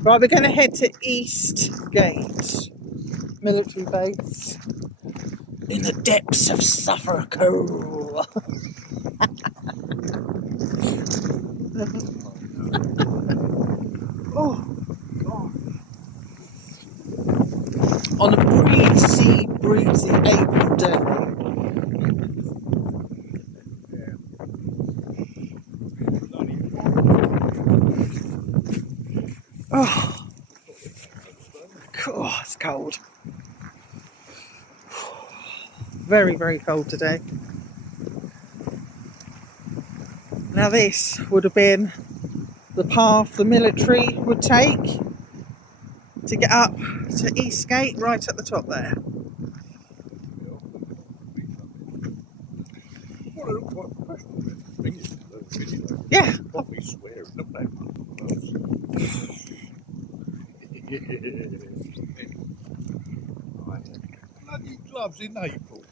Right, we're going to head to East Gate military base in the depths of Suffolk. Oh, God. On a breezy April day. Oh, God, it's cold. Very, very cold today. Now this would have been the path the military would take to get up to Eastgate, right at the top there. Yeah. Bloody gloves in April.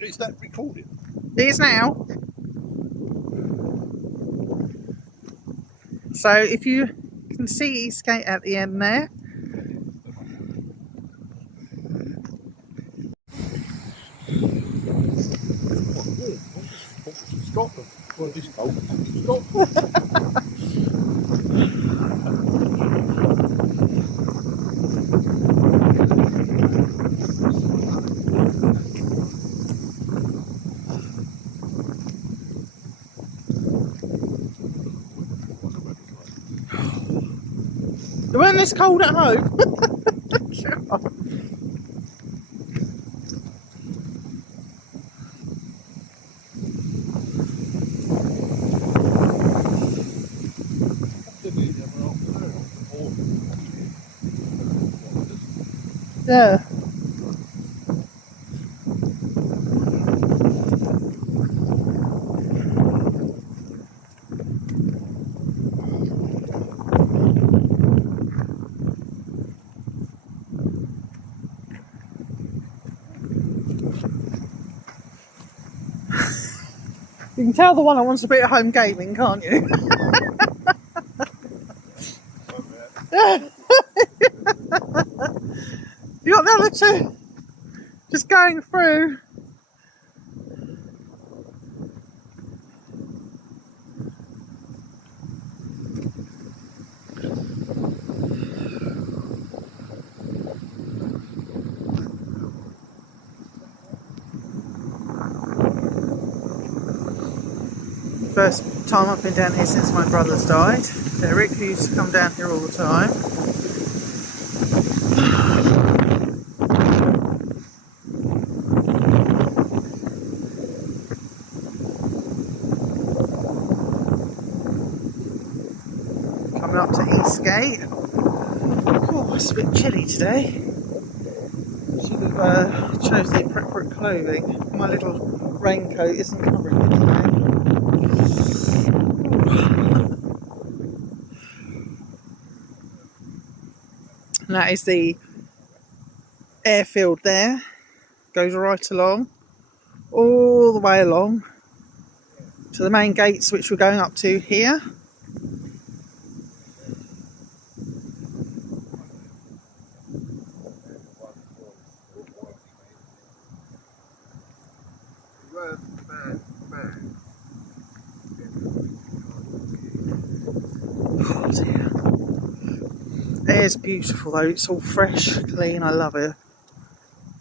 Is that recorded? It is now. So if you can see Eastgate at the end there. Scotland. Well, this cold. Scotland. It weren't this cold at home. Yeah. You can tell the one that wants to be at home gaming, can't you? You got the other two just going through. First time I've been down here since my brother's died. Derek, who used to come down here all the time. Coming up to Eastgate. Oh, it's a bit chilly today. Should have chose the appropriate clothing. My little raincoat isn't covering me today. And that is the airfield there. Goes right along, all the way along to the main gates, which we're going up to here. Oh dear. Air's beautiful though, it's all fresh, clean, I love it.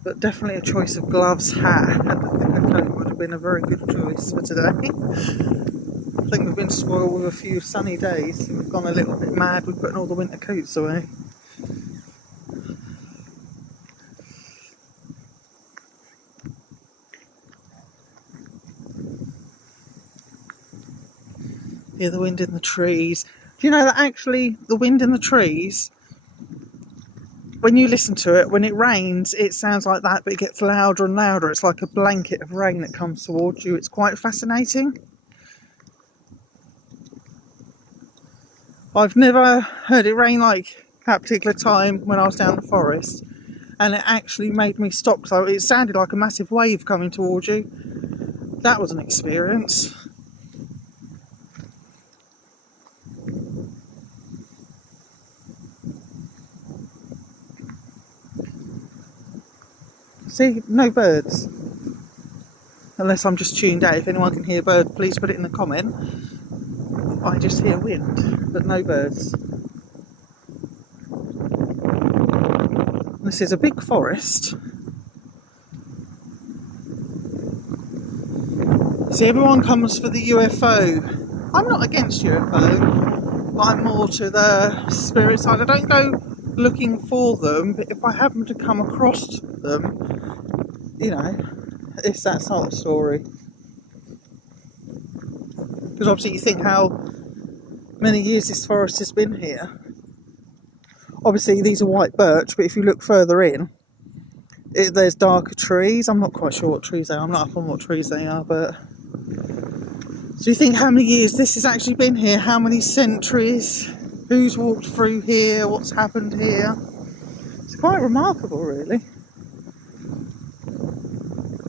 But definitely a choice of gloves, hat and a thicker coat would have been a very good choice for today. I think we've been spoiled with a few sunny days. We've gone a little bit mad with putting all the winter coats away. Yeah, the wind in the trees. Do you know that actually the wind in the trees, when you listen to it, when it rains, it sounds like that, but it gets louder and louder. It's like a blanket of rain that comes towards you. It's quite fascinating. I've never heard it rain like that particular time when I was down the forest, and it actually made me stop. So it sounded like a massive wave coming towards you. That was an experience. See, no birds. Unless I'm just tuned out. If anyone can hear birds, please put it in the comment. I just hear wind, but no birds. This is a big forest. See, everyone comes for the UFO. I'm not against UFO, but I'm more to the spirit side. I don't go looking for them, but if I happen to come across them, you know, it's that sort of story. Because obviously you think how many years this forest has been here. Obviously these are white birch, but if you look further in, there's darker trees. I'm not quite sure what trees they are. I'm not up on what trees they are, but... So you think how many years this has actually been here? How many centuries? Who's walked through here? What's happened here? It's quite remarkable, really.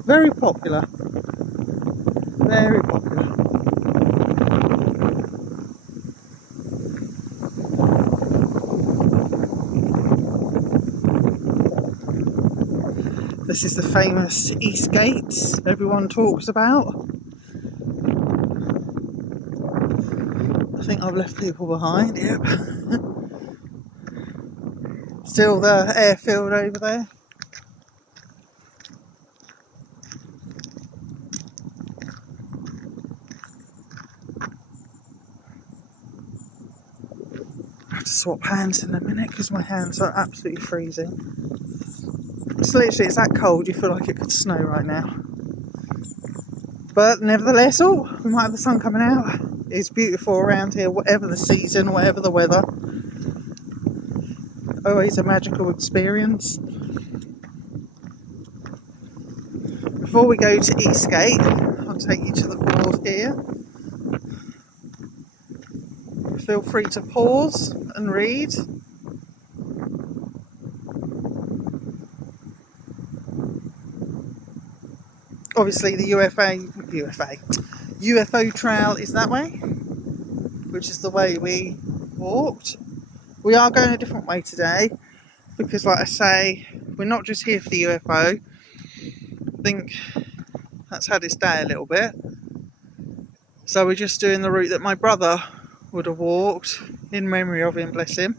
Very popular. Very popular. This is the famous East Gates everyone talks about. I think I've left people behind, yep. Still the airfield over there. I have to swap hands in a minute because my hands are absolutely freezing. It's that cold you feel like it could snow right now. But nevertheless, we might have the sun coming out. It's beautiful around here, whatever the season, whatever the weather. Always a magical experience. Before we go to Eastgate, I'll take you to the board here. Feel free to pause and read. Obviously the UFO trail is that way, which is the way we walked. We are going a different way today because, like I say, we're not just here for the UFO. I think that's had its day a little bit. So we're just doing the route that my brother would have walked in memory of him, bless him.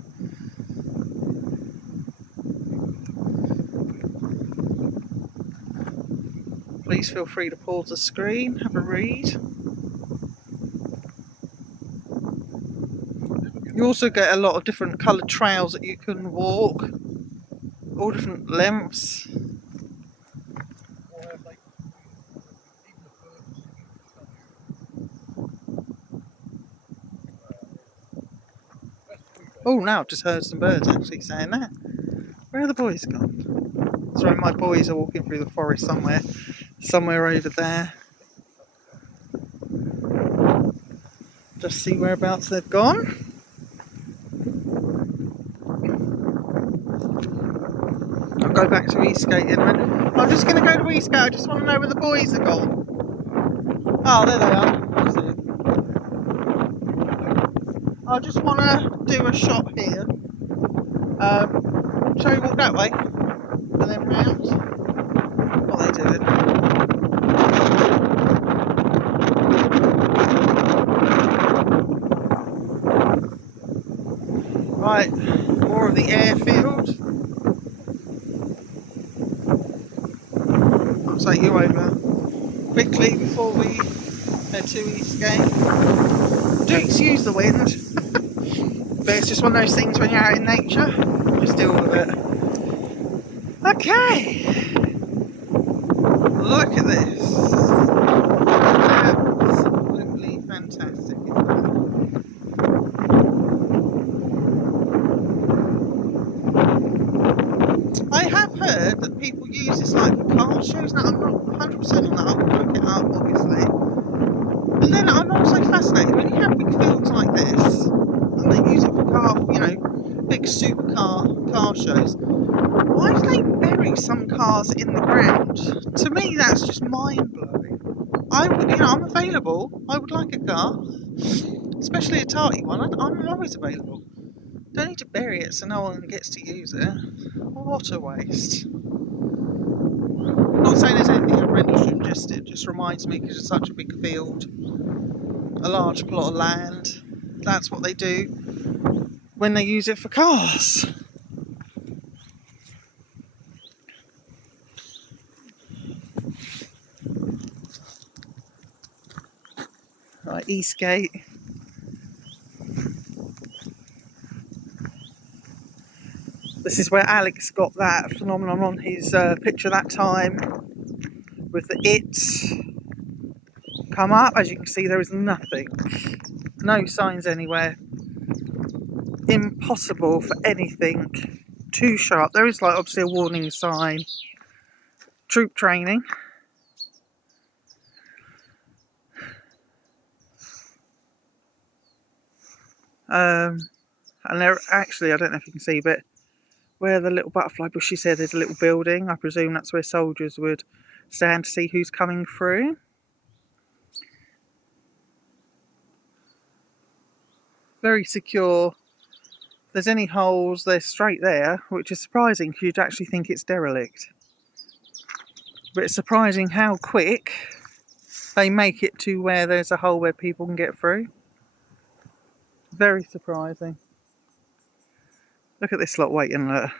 Please feel free to pause the screen, have a read. You also get a lot of different coloured trails that you can walk, all different lengths. Oh, now I've just heard some birds actually saying that. Where are the boys gone? Sorry, my boys are walking through the forest somewhere over there. Just see whereabouts they've gone. I'll go back to Eastgate in a minute. I'm just going to go to Eastgate. I just want to know where the boys are gone. Oh, there they are. I just want to do a shot here. Shall we walk that way? And then round? What are they doing? Right, more of the airfield. I'll take you over quickly before we head to Eastgate. Do excuse the wind, but it's just one of those things when you're out in nature, just deal with it. Okay, look at this. Absolutely fantastic. I have heard that people use this like for car shows. Now I'm not 100% on that, I'll look it up obviously. And then I'm also fascinated when you have big fields like this and they use it for car, big supercar car shows. Why do they bury some cars in the ground? To me, that's just mind blowing. I'm available. I would like a car, especially a tarty one. I'm always available. Don't need to bury it so no one gets to use it. What a waste. saying there's anything at Rendlesham, it just reminds me because it's such a big field, a large plot of land. That's what they do when they use it for cars. Right, Eastgate. This is where Alex got that phenomenon on his picture that time with the it come up. As you can see, there is nothing, no signs anywhere. Impossible for anything too sharp. There is like obviously a warning sign, troop training. And there actually, I don't know if you can see, but where the little butterfly bushes there, there's a little building. I presume that's where soldiers would stand to see who's coming through. Very secure. If there's any holes, they're straight there, which is surprising because you'd actually think it's derelict. But it's surprising how quick they make it to where there's a hole where people can get through. Very surprising. Look at this lot waiting there.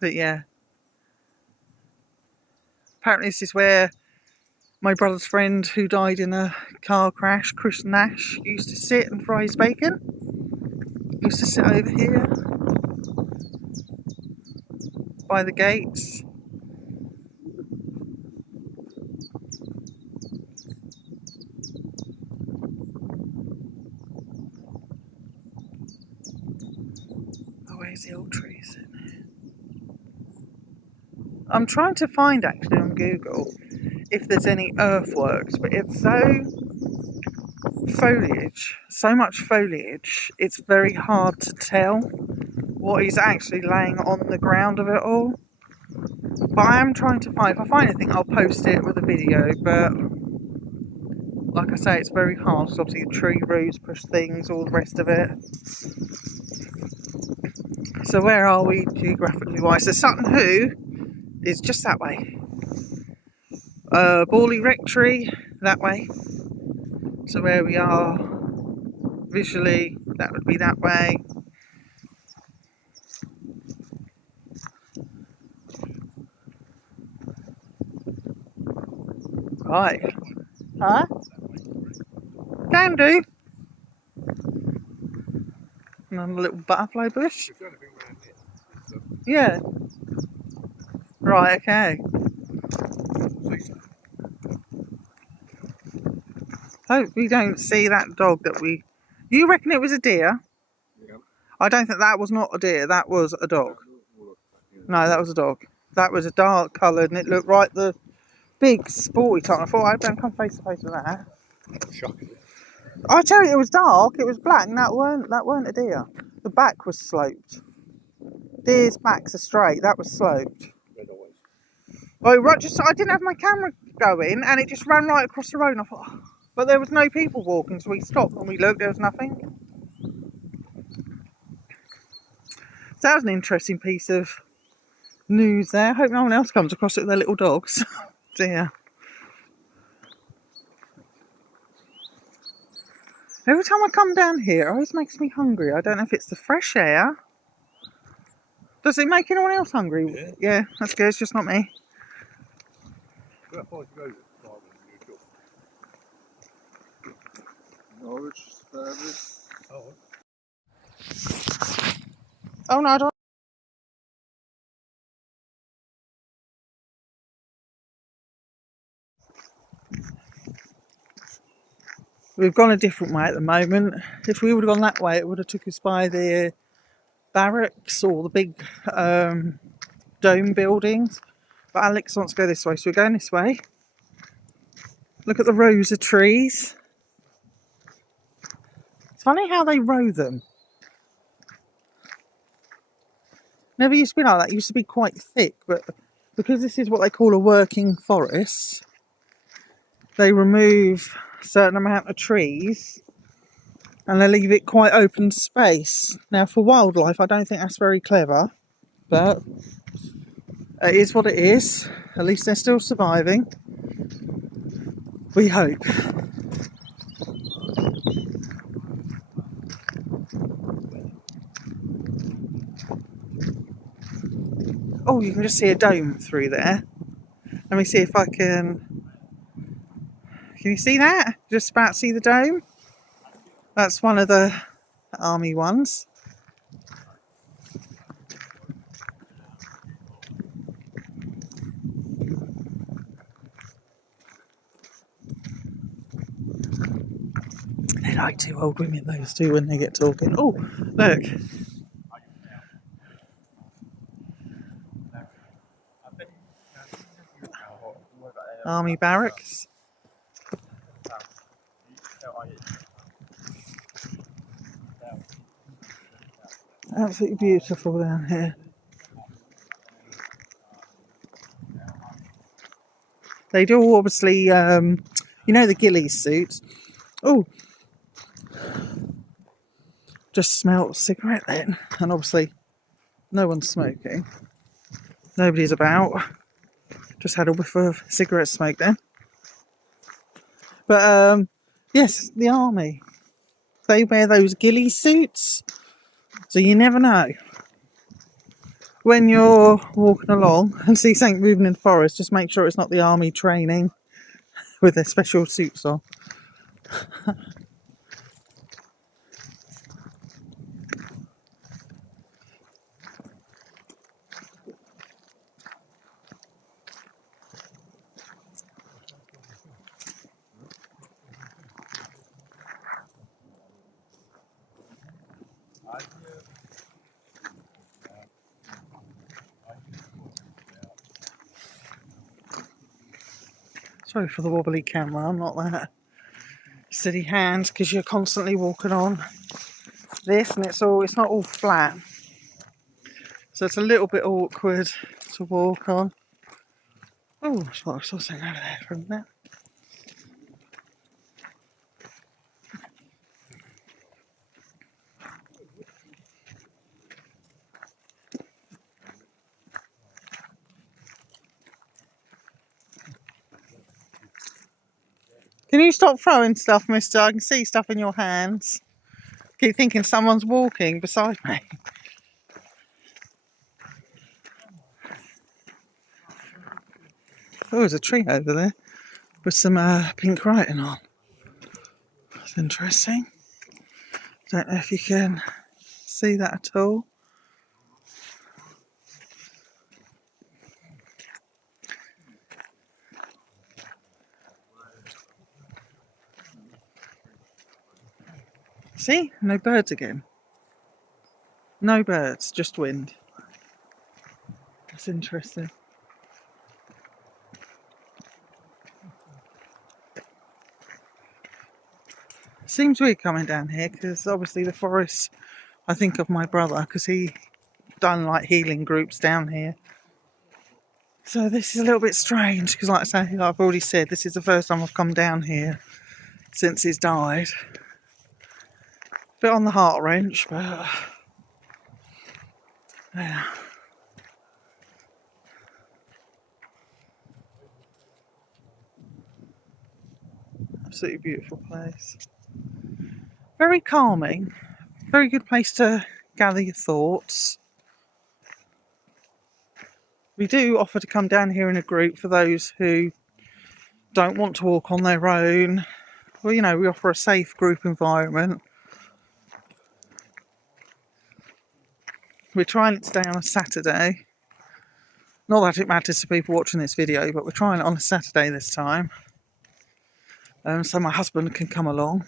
But yeah. Apparently this is where my brother's friend who died in a car crash, Chris Nash, used to sit and fry his bacon. Used to sit over here by the gates. Oh, where's the old trees in there? I'm trying to find actually on Google if there's any earthworks, but it's so much foliage, it's very hard to tell what is actually laying on the ground of it all. But I am trying to find, if I find anything I'll post it with a video, but like I say, it's very hard because obviously the tree roots push things, all the rest of it. So where are we geographically wise? So Sutton Hoo is just that way. Borley Rectory, that way. So where we are visually, that would be that way. Right. Huh? Can do. Another little butterfly bush. Yeah. Right, okay. Hope we don't see that dog that we... You reckon it was a deer? Yeah. I don't think that was not a deer, that was a dog. No, that was a dog. That was a dark coloured and it looked right the big sporty type. I thought, I don't come face to face with that. Shocking. I tell you, it was dark, it was black, and that weren't a deer. The back was sloped. Deer's backs are straight, that was sloped. Oh, right, I didn't have my camera going and it just ran right across the road and I thought, oh. But there was no people walking, so we stopped and we looked, there was nothing. So that was an interesting piece of news there. I hope no one else comes across it with their little dogs. Dear. Every time I come down here, it always makes me hungry. I don't know if it's the fresh air. Does it make anyone else hungry? Yeah. Yeah, that's good, it's just not me. Oh no, I don't. We've gone a different way at the moment. If we would have gone that way, it would have took us by the barracks or the big dome buildings. But Alex wants to go this way, so we're going this way. Look at the rows of trees. It's funny how they row them. Never used to be like that. It used to be quite thick, but because this is what they call a working forest, they remove a certain amount of trees and they leave it quite open space. Now for wildlife, I don't think that's very clever. But it is what it is. At least they're still surviving. We hope. Oh, you can just see a dome through there. Let me see if I can. Can you see that? Just about see the dome? That's one of the army ones. They're like two old women, those two, when they get talking. Oh, look. Army barracks. Absolutely beautiful down here. They do obviously, you know, the ghillie suits. Oh, just smelt a cigarette then. And obviously, no one's smoking. Nobody's about. Just had a whiff of cigarette smoke then. But yes, the army. They wear those ghillie suits. So you never know. When you're walking along and see something moving in the forest, just make sure it's not the army training with their special suits on. Sorry for the wobbly camera, I'm not that steady hands because you're constantly walking on this and it's not all flat. So it's a little bit awkward to walk on. Oh, I saw something over there from there. Can you stop throwing stuff, mister? I can see stuff in your hands. Keep thinking someone's walking beside me. Oh, there's a tree over there with some pink writing on. That's interesting. Don't know if you can see that at all. See? No birds again. No birds, just wind. That's interesting. Seems weird coming down here because obviously the forest, I think of my brother because he done like healing groups down here. So this is a little bit strange because like I say, like I've already said, this is the first time I've come down here since he's died. Bit on the heart wrench, but yeah. Absolutely beautiful place. Very calming. Very good place to gather your thoughts. We do offer to come down here in a group for those who don't want to walk on their own. Well, you know, we offer a safe group environment. We're trying it today on a Saturday. Not that it matters to people watching this video, but we're trying it on a Saturday this time. So my husband can come along.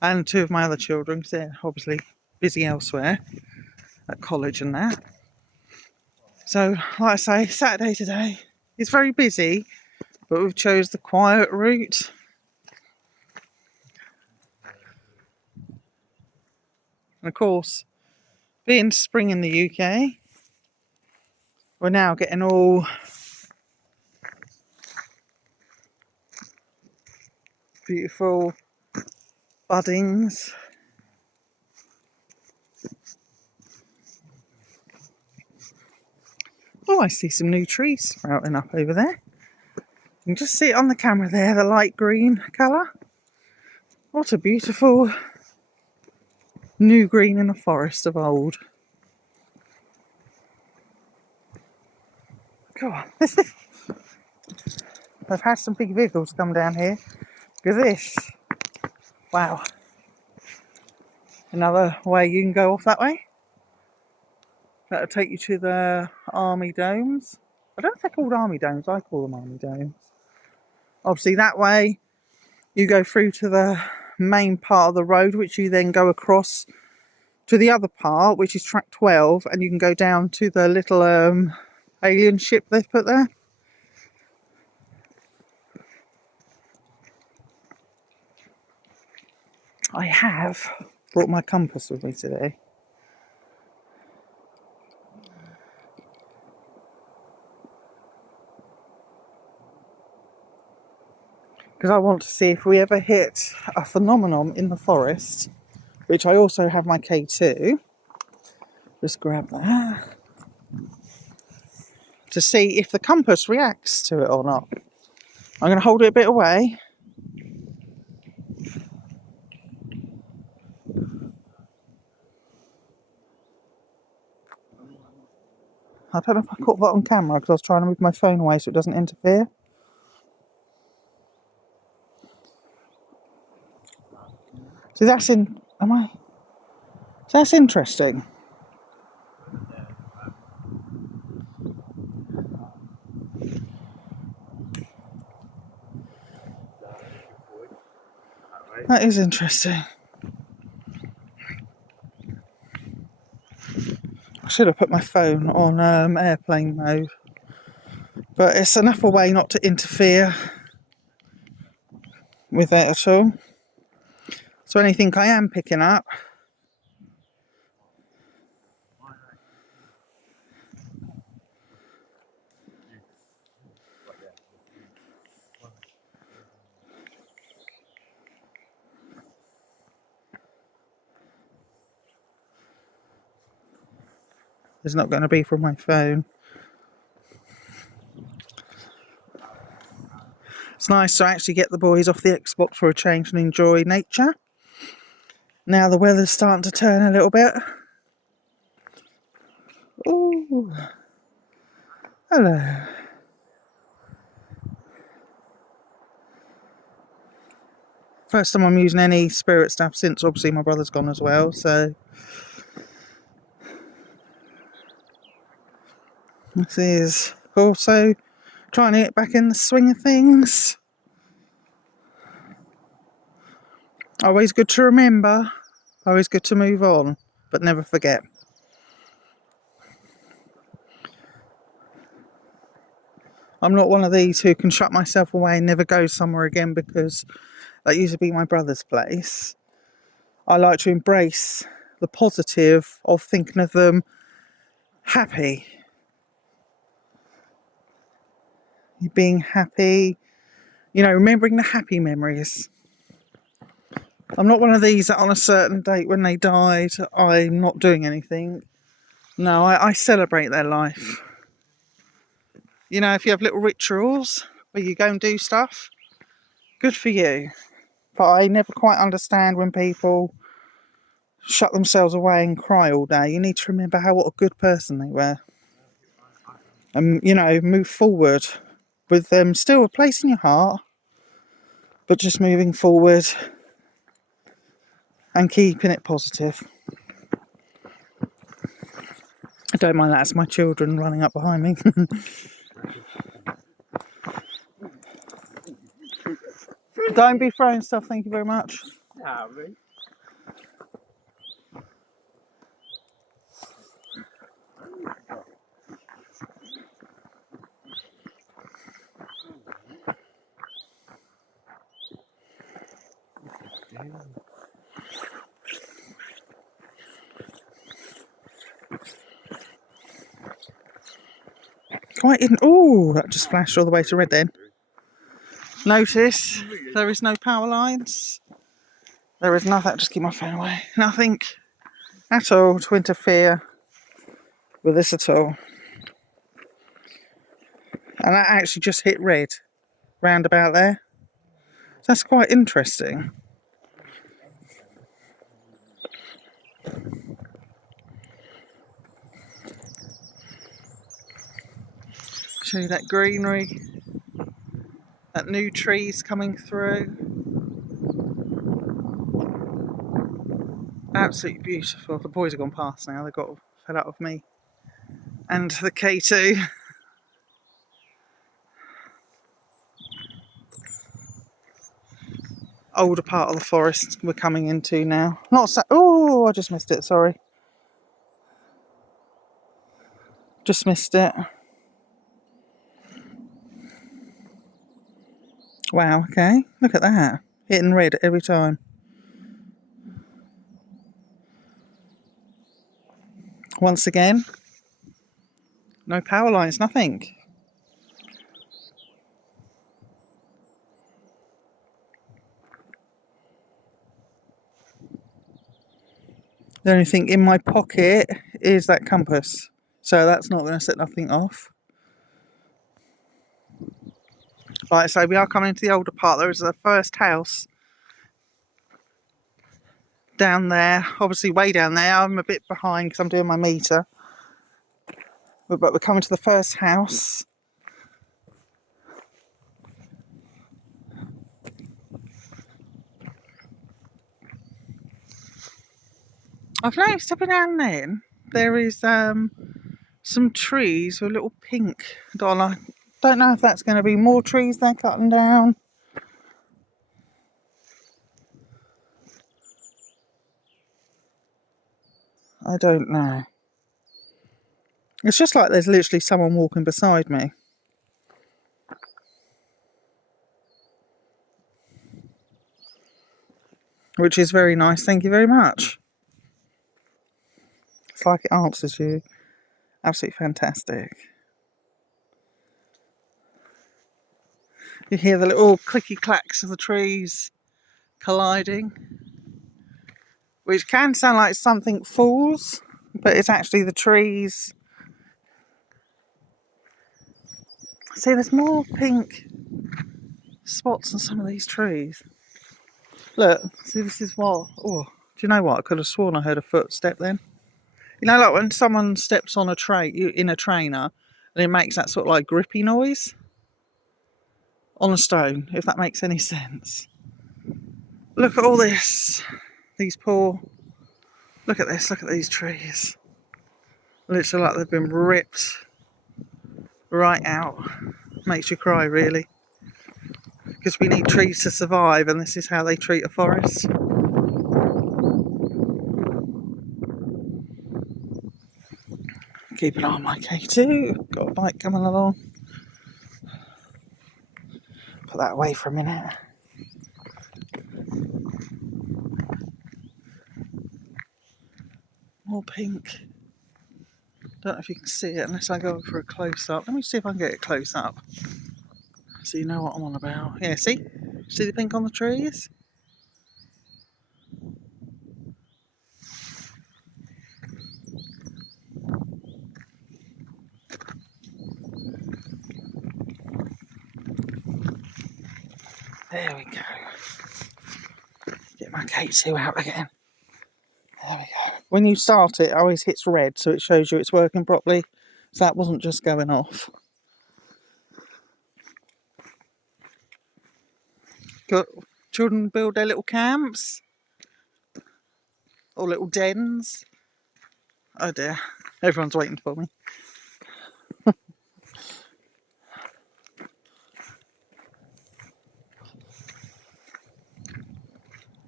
And two of my other children, because they're obviously busy elsewhere at college and that. So, like I say, Saturday today. It's very busy, but we've chose the quiet route. And of course, being spring in the UK, we're now getting all beautiful buddings. Oh, I see some new trees sprouting up over there. You can just see it on the camera there, the light green colour. What a beautiful new green in a forest of old. Go on. I've had some big vehicles come down here. Look at this. Wow. Another way you can go off that way. That'll take you to the army domes. I don't know if they're called army domes, I call them army domes. Obviously that way you go through to the main part of the road, which you then go across to the other part, which is track 12, and you can go down to the little alien ship they've put there. I have brought my compass with me today. Because I want to see if we ever hit a phenomenon in the forest, which I also have my K2. Just grab that. To see if the compass reacts to it or not. I'm going to hold it a bit away. I don't know if I caught that on camera because I was trying to move my phone away so it doesn't interfere. So that's so that's interesting. That is interesting. I should have put my phone on airplane mode. But it's enough away not to interfere with it at all. So anything I am picking up, is not going to be from my phone. It's nice to actually get the boys off the Xbox for a change and enjoy nature. Now the weather's starting to turn a little bit. Ooh. Hello. First time I'm using any spirit stuff since obviously my brother's gone as well, so this is also trying to get back in the swing of things. Always good to remember, always good to move on, but never forget. I'm not one of these who can shut myself away and never go somewhere again because that used to be my brother's place. I like to embrace the positive of thinking of them happy. Being happy, you know, remembering the happy memories. I'm not one of these that on a certain date when they died, I'm not doing anything. No, I celebrate their life. You know, if you have little rituals where you go and do stuff, good for you. But I never quite understand when people shut themselves away and cry all day. You need to remember what a good person they were. And, you know, move forward with them still a place in your heart, but just moving forward and keeping it positive. I don't mind that, it's my children running up behind me. Don't be throwing stuff, thank you very much. Quite in. Oh, that just flashed all the way to red then. Notice there is no power lines. There is nothing. Just keep my phone away. Nothing at all to interfere with this at all. And that actually just hit red round about there. That's quite interesting. Show you that greenery, that new trees coming through. Absolutely beautiful. The boys have gone past now, they've got fed up with me. And the K2. Older part of the forest we're coming into now. Not so. Oh, I just missed it, sorry. Just missed it. Wow, okay. Look at that. Hitting red every time. Once again, no power lines, nothing. The only thing in my pocket is that compass. So that's not going to set nothing off. Like I say, we are coming into the older part. There is the first house down there. Obviously way down there. I'm a bit behind because I'm doing my meter. But we're coming to the first house. I've noticed every now and then there is some trees with a little pink dot. I don't know if that's going to be more trees they're cutting down. I don't know. It's just like there's literally someone walking beside me. Which is very nice, thank you very much. It's like it answers you. Absolutely fantastic. You hear the little clicky clacks of the trees colliding, which can sound like something falls, but it's actually the trees. See, there's more pink spots on some of these trees. Look, see, this is what. Oh, do you know what? I could have sworn I heard a footstep then. You know, like when someone steps on a in a trainer, and it makes that sort of like grippy noise on a stone, if that makes any sense. Look at all this. These poor. Look at this. Look at these trees. Literally like they've been ripped right out. Makes you cry, really. Because we need trees to survive, and this is how they treat a forest. Keep an eye on my K2. Got a bike coming along. Put that away for a minute. More pink. Don't know if you can see it unless I go for a close-up. Let me see if I can get it close up. So you know what I'm on about. Yeah, see? See the pink on the trees? There we go. Get my K2 out again. There we go. When you start it, it always hits red, so it shows you it's working properly. So that wasn't just going off. Got children build their little camps or little dens. Oh dear, everyone's waiting for me.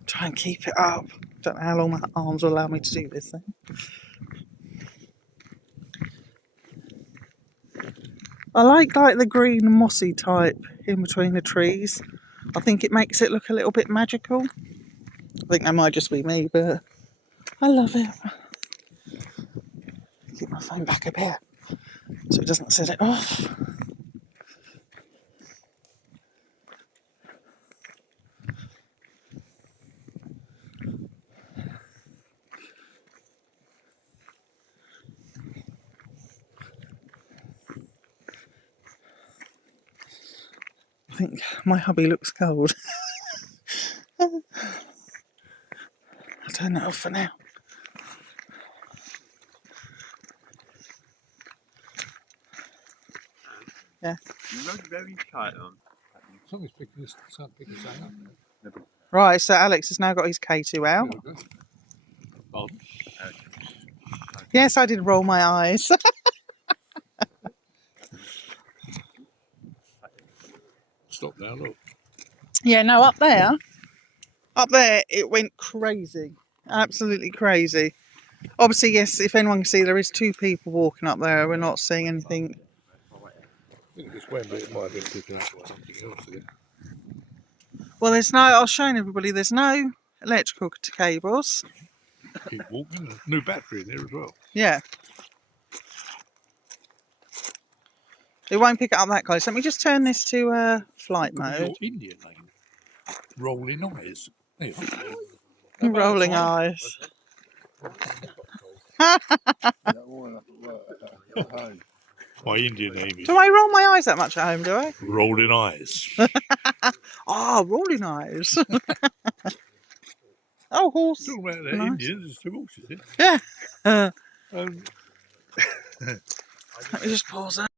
Try and keep it up. Don't know how long my arms will allow me to do this thing. I like the green mossy type in between the trees. I think it makes it look a little bit magical. I think that might just be me, but I love it. Keep my phone back a bit so it doesn't set it off. I think my hubby looks cold. I turn that off for now. Yeah. You look very tight on. Something's picking this something up. Right, so Alex has now got his K2 out. There we go. Pardon? Yes, I did roll my eyes. Stop now, look. Yeah, no, up there it went crazy. Absolutely crazy. Obviously, yes, if anyone can see, there is 2 people walking up there. We're not seeing anything. I think this wind it might have been picking up something else again. Well, there's no, I was showing everybody, there's no electrical cables. Keep walking. There's a new battery in there as well. Yeah. It won't pick it up that close. Let me just turn this to flight Look at mode. your Indian name. Rolling eyes. There you are. Rolling eyes. My Indian name is Do I roll my eyes that much at home, do I? Rolling Eyes. Oh, rolling eyes. Oh, horse. Talking about that Nice. Indians, there's 2 horses here. Yeah. Um, Let me just pause that.